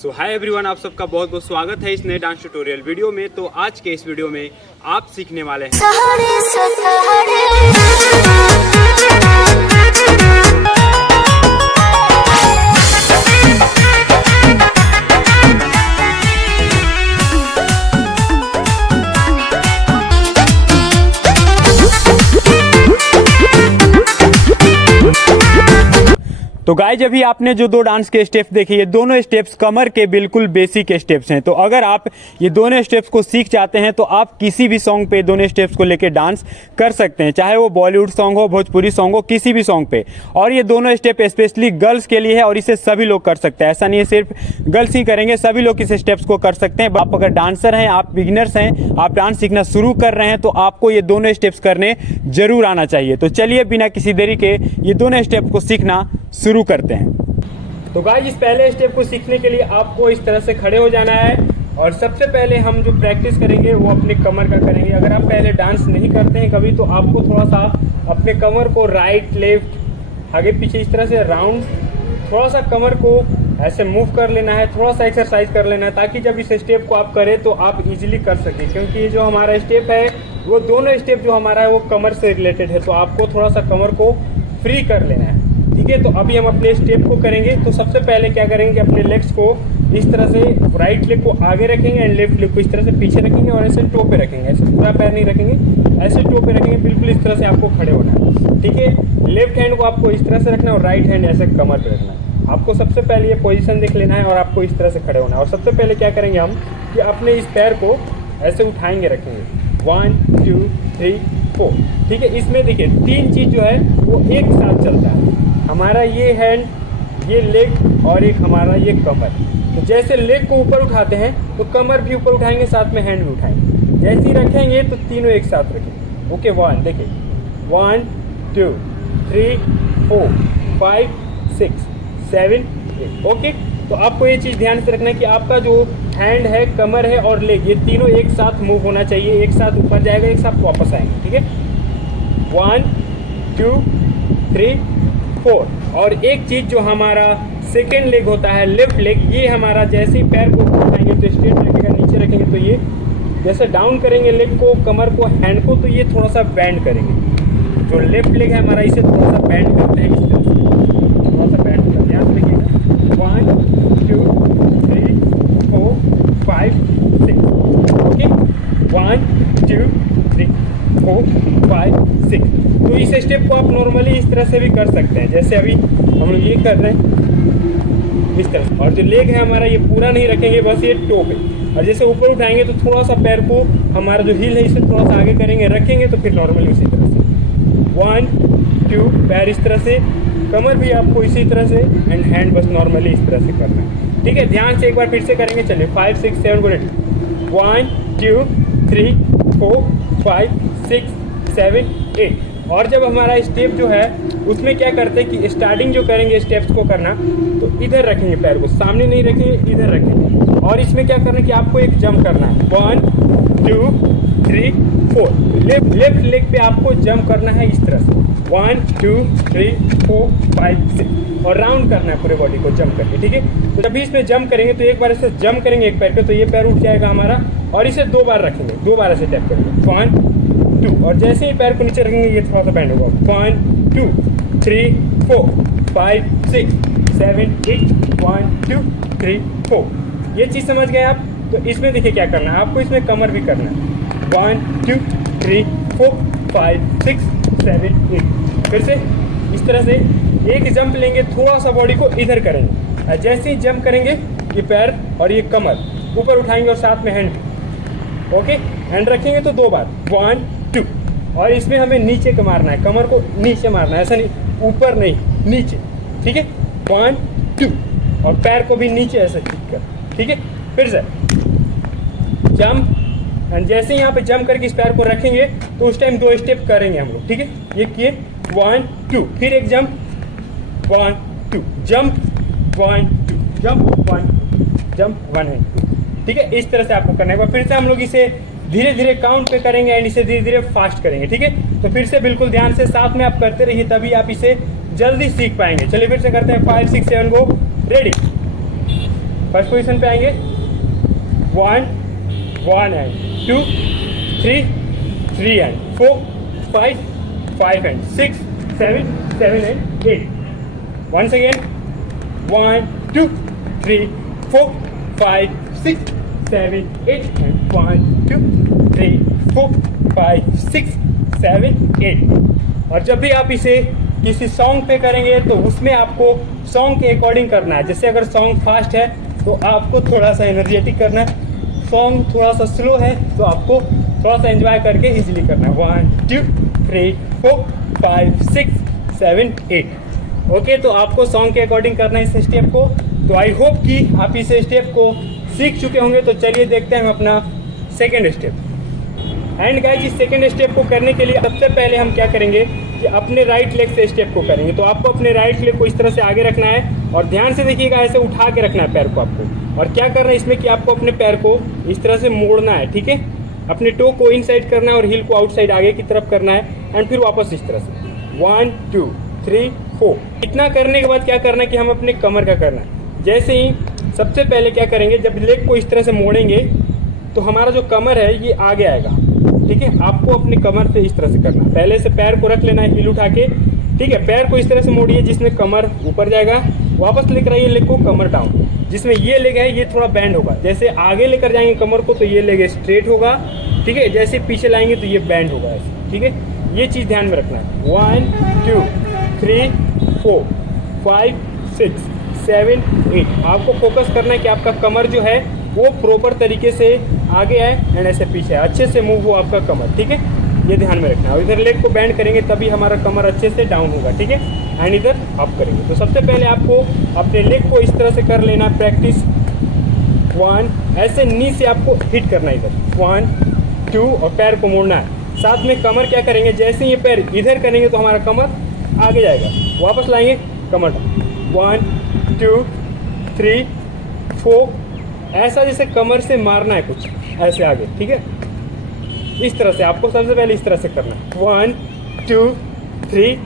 सो hi everyone, आप सबका बहुत बहुत स्वागत है इस नए डांस ट्यूटोरियल वीडियो में। तो आज के इस वीडियो में आप सीखने वाले हैं तो गाइज अभी आपने जो दो डांस के स्टेप्स देखे, ये दोनों स्टेप्स कमर के बिल्कुल बेसिक स्टेप्स हैं। तो अगर आप ये दोनों स्टेप्स को सीख जाते हैं तो आप किसी भी सॉन्ग पे दोनों स्टेप्स को लेके डांस कर सकते हैं, चाहे वो बॉलीवुड सॉन्ग हो, भोजपुरी सॉन्ग हो, किसी भी सॉन्ग पे। और ये दोनों स्टेप स्पेशली गर्ल्स के लिए है और इसे सभी लोग कर सकते हैं। ऐसा नहीं है सिर्फ गर्ल्स ही करेंगे, सभी लोग इस स्टेप्स को कर सकते हैं। आप अगर डांसर हैं, आप बिगिनर्स हैं, आप डांस सीखना शुरू कर रहे हैं तो आपको ये दोनों स्टेप्स करने जरूर आना चाहिए। तो चलिए बिना किसी देरी के ये दोनों स्टेप को सीखना शुरू करते हैं। तो गाइस इस पहले स्टेप को सीखने के लिए आपको इस तरह से खड़े हो जाना है और सबसे पहले हम जो प्रैक्टिस करेंगे वो अपने कमर का करेंगे। अगर आप पहले डांस नहीं करते हैं कभी तो आपको थोड़ा सा अपने कमर को राइट लेफ्ट आगे पीछे इस तरह से राउंड थोड़ा सा कमर को ऐसे मूव कर लेना है, थोड़ा सा एक्सरसाइज कर लेना है ताकि जब इस स्टेप को आप करें तो आप इजीली कर सकें। क्योंकि ये जो हमारा स्टेप है वो दोनों स्टेप जो हमारा है वो कमर से रिलेटेड है, तो आपको थोड़ा सा कमर को फ्री कर लेना है। ठीक है, तो अभी हम अपने स्टेप को करेंगे। तो सबसे पहले क्या करेंगे, अपने लेग्स को इस तरह से राइट लेग को आगे रखेंगे एंड लेफ्ट लेग को इस तरह से पीछे रखेंगे और ऐसे टो पे रखेंगे। ऐसे पूरा पैर नहीं रखेंगे, ऐसे टो पे रखेंगे। बिल्कुल इस तरह से आपको खड़े होना है। ठीक है, लेफ्ट हैंड को आपको इस तरह से रखना है और राइट हैंड ऐसे कमर पे रखना है। आपको सबसे पहले ये पोजीशन देख लेना है और आपको इस तरह से खड़े होना है। और सबसे पहले क्या करेंगे हम कि अपने इस पैर को ऐसे उठाएंगे, रखेंगे 1 2 3 4। ठीक है, इसमें देखिए तीन चीज़ जो है वो एक साथ चलता है, हमारा ये हैंड, ये लेग और एक हमारा ये कमर। तो जैसे लेग को ऊपर उठाते हैं तो कमर भी ऊपर उठाएंगे, साथ में हैंड भी उठाएंगे। जैसे ही रखेंगे तो तीनों एक साथ रखेंगे। ओके, 1 देखिए 1 2 3 4 5 6 7 8। ओके, तो आपको ये चीज़ ध्यान से रखना है कि आपका जो हैंड है, कमर है और लेग, ये तीनों एक साथ मूव होना चाहिए। एक साथ ऊपर जाएगा, एक साथ वापस आएंगे। ठीक है, 1 2 3 4। और एक चीज़ जो हमारा सेकेंड लेग होता है, लेफ्ट लेग, ये हमारा जैसे ही पैर को उठाएंगे तो स्ट्रेट रखेगा, नीचे रखेंगे तो ये जैसे डाउन करेंगे लेग को, कमर को, हैंड को, तो ये थोड़ा सा बैंड करेंगे। जो लेफ्ट लेग है हमारा इसे थोड़ा सा बैंड करते हैं, इस तरह से थोड़ा सा बैंड करते हैं। ध्यान से रखिएगा। 1 2 3 4 5 6। ओके, 1 2 3 4 5 6। तो इस स्टेप को आप नॉर्मली इस तरह से भी कर सकते हैं, जैसे अभी हम लोग ये कर रहे हैं इस तरह से। और जो लेग है हमारा ये पूरा नहीं रखेंगे, बस ये टो पे। और जैसे ऊपर उठाएंगे तो थोड़ा सा पैर को, हमारा जो हील है इसे थोड़ा सा आगे करेंगे, रखेंगे तो फिर नॉर्मली इसी तरह से 1 2 पैर इस तरह से, कमर भी आपको इसी तरह से एंड हैंड बस नॉर्मली इस तरह से करना है। ठीक है, ध्यान से एक बार फिर से करेंगे। चलिए 5 6 7 गुड। 1 2 3 4 5 6 7 8। और जब हमारा स्टेप जो है उसमें क्या करते हैं कि स्टार्टिंग जो करेंगे स्टेप्स को करना तो इधर रखेंगे, पैर को सामने नहीं रखेंगे, इधर रखेंगे। और इसमें क्या करना है कि आपको एक जंप करना है, 1 2 3 4। लेफ्ट लेग पे आपको जंप करना है इस तरह से 1 2 3 4 5 6 और राउंड करना है पूरे बॉडी को जंप करके। ठीक है, तो जब भी इसमें जंप करेंगे तो एक बार ऐसे जंप करेंगे एक पैर पे तो ये पैर उठ जाएगा हमारा, और इसे 2 बार रखेंगे, 2 बार ऐसे टैप करेंगे 1 2। और जैसे ही पैर को नीचे रखेंगे ये थोड़ा सा बैंड होगा 1 2 3 4 5 6 7 8 1 2 3 4। ये चीज़ समझ गए आप। तो इसमें देखिए क्या करना है, आपको इसमें कमर भी करना है 1 2 3 4 5 6 7 8। फिर से इस तरह से एक जंप लेंगे, थोड़ा सा बॉडी को इधर करेंगे। जैसे ही जंप करेंगे ये पैर और ये कमर ऊपर उठाएंगे और साथ में हैंड। ओके, हैंड रखेंगे तो 2 बार 1 2। और इसमें हमें नीचे को मारना है, कमर को नीचे मारना है, ऐसा नहीं ऊपर नहीं, नीचे। ठीक है, 1 2। और पैर को भी नीचे ऐसे ठीक कर। ठीक है, फिर से जंप एंड जैसे यहाँ पे जंप करके इस पैर को रखेंगे तो उस टाइम 2 स्टेप करेंगे हम लोग। ठीक है, ये किए 1 2, फिर एक jump 1 2 jump 1 2 jump 1 jump 1 and 2। ठीक है, इस तरह से आपको करना है। फिर से हम लोग इसे धीरे धीरे काउंट पे करेंगे एंड इसे धीरे धीरे फास्ट करेंगे। ठीक है, तो फिर से बिल्कुल ध्यान से साथ में आप करते रहिए, तभी आप इसे जल्दी सीख पाएंगे। चलिए फिर से करते हैं 5 6 7 गो। रेडी फर्स्ट पोजीशन पे आएंगे, 1 1 and 2 3 3 and 4 5 5 and 6 7 7 and 8. Once again, 1 2 3 4 5 6 7 8 and 1 2 3 4 5 6 7 8. और जब भी आप इसे किसी सॉन्ग पे करेंगे तो उसमें आपको सॉन्ग के अकॉर्डिंग करना है. जैसे अगर सॉन्ग फास्ट है तो आपको थोड़ा सा एनर्जेटिक करना है, सॉन्ग थोड़ा सा स्लो है तो आपको थोड़ा सा एंजॉय करके इजीली करना है. 1 2 3 4 5 6 7 8. ओके, तो आपको सॉन्ग के अकॉर्डिंग करना है इस स्टेप को. तो आई होप कि आप इस स्टेप को सीख चुके होंगे. तो चलिए देखते हैं हम अपना सेकेंड स्टेप. एंड गाइस, इस सेकेंड स्टेप को करने के लिए सबसे पहले हम क्या करेंगे कि अपने राइट लेग से स्टेप को करेंगे. तो आपको अपने राइट लेग को इस तरह से आगे रखना है और ध्यान से देखिएगा, ऐसे उठा के रखना है पैर को आपको. और क्या करना है इसमें कि आपको अपने पैर को इस तरह से मोड़ना है. ठीक है, अपने टो को इन साइड करना है और हील को आउटसाइड आगे की तरफ करना है एंड फिर वापस इस तरह से 1 2 3 4. इतना करने के बाद क्या करना है कि हम अपने कमर का करना है. जैसे ही सबसे पहले क्या करेंगे, जब लेग को इस तरह से मोड़ेंगे तो हमारा जो कमर है ये आगे आएगा. ठीक है, आपको अपने कमर से इस तरह से करना है. पहले से पैर को रख लेना है हील उठा के. ठीक है, पैर को इस तरह से मोड़िए जिसमें कमर ऊपर जाएगा. वापस लेकर आइए लेग को कमर डाउन. जिसमें ये लेग है ये थोड़ा बैंड होगा. जैसे आगे लेकर जाएंगे कमर को तो ये लेग स्ट्रेट होगा. ठीक है, जैसे पीछे लाएंगे तो ये बैंड होगा ऐसे. ठीक है, ये चीज़ ध्यान में रखना है. 1 2 3 4 5 6 7 8. आपको फोकस करना है कि आपका कमर जो है वो प्रॉपर तरीके से आगे आए एंड ऐसे पीछे आए, अच्छे से मूव हो आपका कमर. ठीक है, ये ध्यान में रखना है. और इधर लेग को बैंड करेंगे तभी हमारा कमर अच्छे से डाउन होगा. ठीक है, एंड इधर अप करेंगे. तो सबसे पहले आपको अपने लेग को इस तरह से कर लेना है प्रैक्टिस. 1 ऐसे नी से आपको हिट करना है इधर 1 2 और पैर को मोड़ना है. साथ में कमर क्या करेंगे, जैसे ये पैर इधर करेंगे तो हमारा कमर आगे जाएगा. वापस लाएंगे कमर 1 2 3 4. ऐसा जैसे कमर से मारना है कुछ ऐसे आगे. ठीक है, इस तरह से आपको सबसे पहले इस तरह से करना है 1 2 3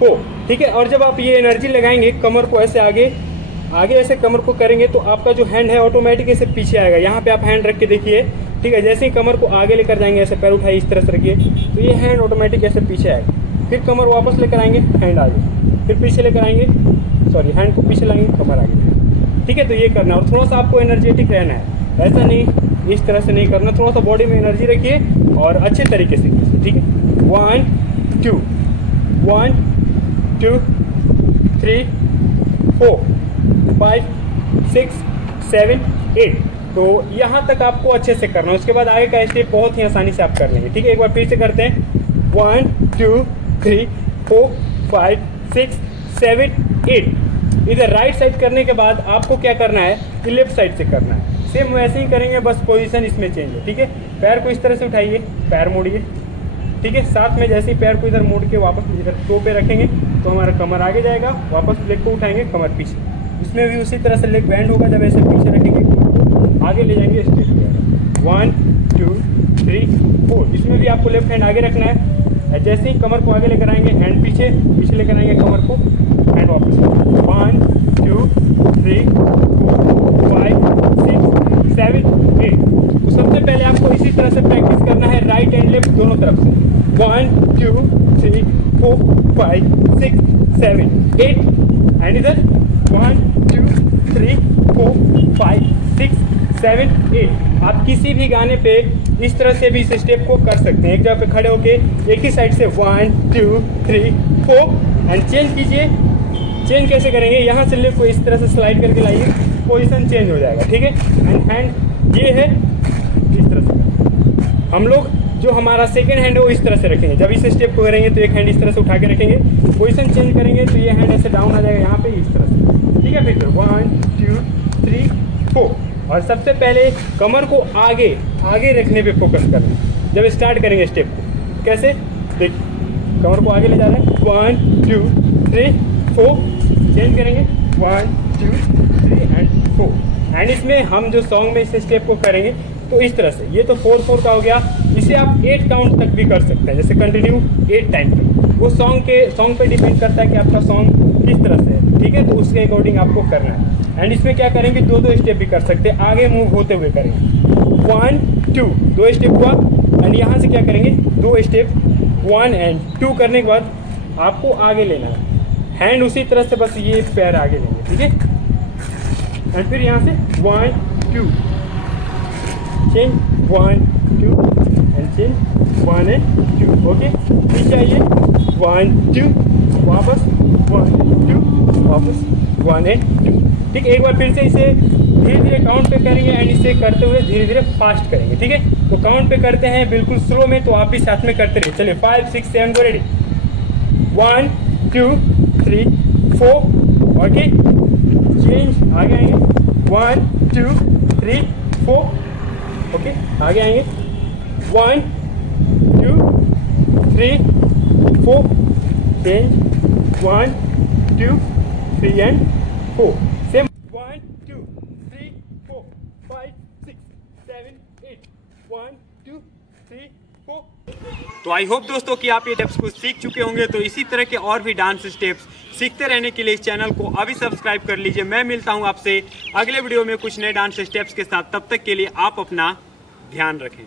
4. ठीक है, और जब आप ये एनर्जी लगाएंगे कमर को ऐसे आगे आगे ऐसे कमर को करेंगे तो आपका जो हैंड है ऑटोमेटिक ऐसे पीछे आएगा. यहाँ पे आप हैंड रख के देखिए. ठीक है, जैसे ही कमर को आगे लेकर जाएंगे ऐसे पैर उठाइए इस तरह से रखिए तो ये हैंड ऑटोमेटिक ऐसे पीछे आएगा. फिर कमर वापस लेकर आएंगे, हैंड आगे, फिर पीछे लेकर आएंगे, सॉरी हैंड को पीछे लाएंगे, कमर आगे. ठीक है, तो ये करना है. और थोड़ा सा आपको एनर्जेटिक रहना है, ऐसा नहीं इस तरह से नहीं करना. थोड़ा सा बॉडी में एनर्जी रखिए और अच्छे तरीके से कीजिए. ठीक है, 1 2 1 2 3 4 5 6 7 8. तो यहाँ तक आपको अच्छे से करना है. उसके बाद आगे का स्टेप बहुत ही आसानी से आप कर लेंगे. ठीक है, एक बार फिर से करते हैं 1 2 3 4 5 6 7 8. इधर राइट साइड करने के बाद आपको क्या करना है कि लेफ्ट साइड से करना है. सेम वैसे ही करेंगे, बस पोजीशन इसमें चेंज है. ठीक है, पैर को इस तरह से उठाइए, पैर मोड़िए. ठीक है, साथ में जैसे ही पैर को इधर मोड़ के वापस इधर टो पे रखेंगे तो हमारा कमर आगे जाएगा. वापस लेग को उठाएंगे, कमर पीछे. इसमें भी उसी तरह से लेग बैंड होगा. जब ऐसे पीछे रखेंगे आगे ले जाएंगे स्ट्रेट हो जाएगा. 1 2 3 4. इसमें भी आपको लेफ्ट हैंड आगे रखना है. जैसे ही कमर को आगे लेकर आएंगे हैंड पीछे, पीछे लेकर आएंगे कमर को, हैंड वापस. 1 2 3 4 5 6 7 8. तो सबसे पहले आपको इसी तरह से प्रैक्टिस करना है राइट एंड लेफ्ट दोनों तरफ से. 1 2 3 4 5 6 7 8. एंड इधर 1 2 3 4 5 6 7 8. आप किसी भी गाने पे इस तरह से भी इस स्टेप को कर सकते हैं. एक जगह पे खड़े होके एक ही साइड से 1 2 3 4 एंड चेंज कीजिए. चेंज कैसे करेंगे, यहाँ से लेग को इस तरह से स्लाइड करके लाइए, पोजीशन चेंज हो जाएगा. ठीक है, एंड हैंड ये है इस तरह से. हम लोग जो हमारा सेकेंड हैंड है वो इस तरह से रखेंगे. जब इस स्टेप को करेंगे तो एक हैंड इस तरह से उठा के रखेंगे, पोजीशन चेंज करेंगे तो ये हैंड ऐसे डाउन आ जाएगा यहाँ पे इस तरह से. ठीक है, फिर 1 2 3 4. और सबसे पहले कमर को आगे आगे रखने पे फोकस करना है. जब स्टार्ट करेंगे स्टेप को कैसे देखिए, कमर को आगे ले जा रहे हैं 1 2 3 4. चेंज करेंगे 1 2 3 एंड 4. एंड इसमें हम जो सॉन्ग में इस स्टेप को करेंगे तो इस तरह से, ये तो 4 4 का हो गया. इसे आप 8 काउंट तक भी कर सकते हैं, जैसे कंटिन्यू 8 टाइम पे। वो सॉन्ग पे डिपेंड करता है कि आपका सॉन्ग किस तरह से है, ठीक है, तो उसके अकॉर्डिंग आपको करना है। एंड इसमें क्या करेंगे, 2-2 स्टेप भी कर सकते हैं, आगे मूव होते हुए करेंगे। 1 2 2 स्टेप हुआ, एंड यहाँ से क्या करेंगे, 2 स्टेप 1 एंड 2 करने के बाद आपको आगे लेना है, हैंड उसी तरह से बस ये पैर आगे लेंगे, ठीक है। एंड फिर यहाँ से 1 2 change 1 2 and change 1 and 2, okay. नीचे आइए 1 2 वापस 1 2 वापस 1 एंड 2, ठीक है। एक बार फिर से इसे धीरे धीरे काउंट पे करेंगे एंड इसे करते हुए धीरे धीरे फास्ट करेंगे, ठीक है। तो काउंट पे करते हैं बिल्कुल स्लो में, तो आप भी साथ में करते रहिए। चलिए 5 6 7 गो, रेडी 1 2 3 4, ओके। चेंज आगे आएंगे 1 2 3 4, ओके। आगे आएंगे 1 2 3 4, चेंज 1 2 3 एंड 4, सेम 1 2 3 4 5 6 7 8 1 2 3 4। तो आई होप दोस्तों कि आप ये स्टेप्स को सीख चुके होंगे। तो इसी तरह के और भी डांस स्टेप्स सीखते रहने के लिए इस चैनल को अभी सब्सक्राइब कर लीजिए। मैं मिलता हूँ आपसे अगले वीडियो में कुछ नए डांस स्टेप्स के साथ, तब तक के लिए आप अपना ध्यान रखें।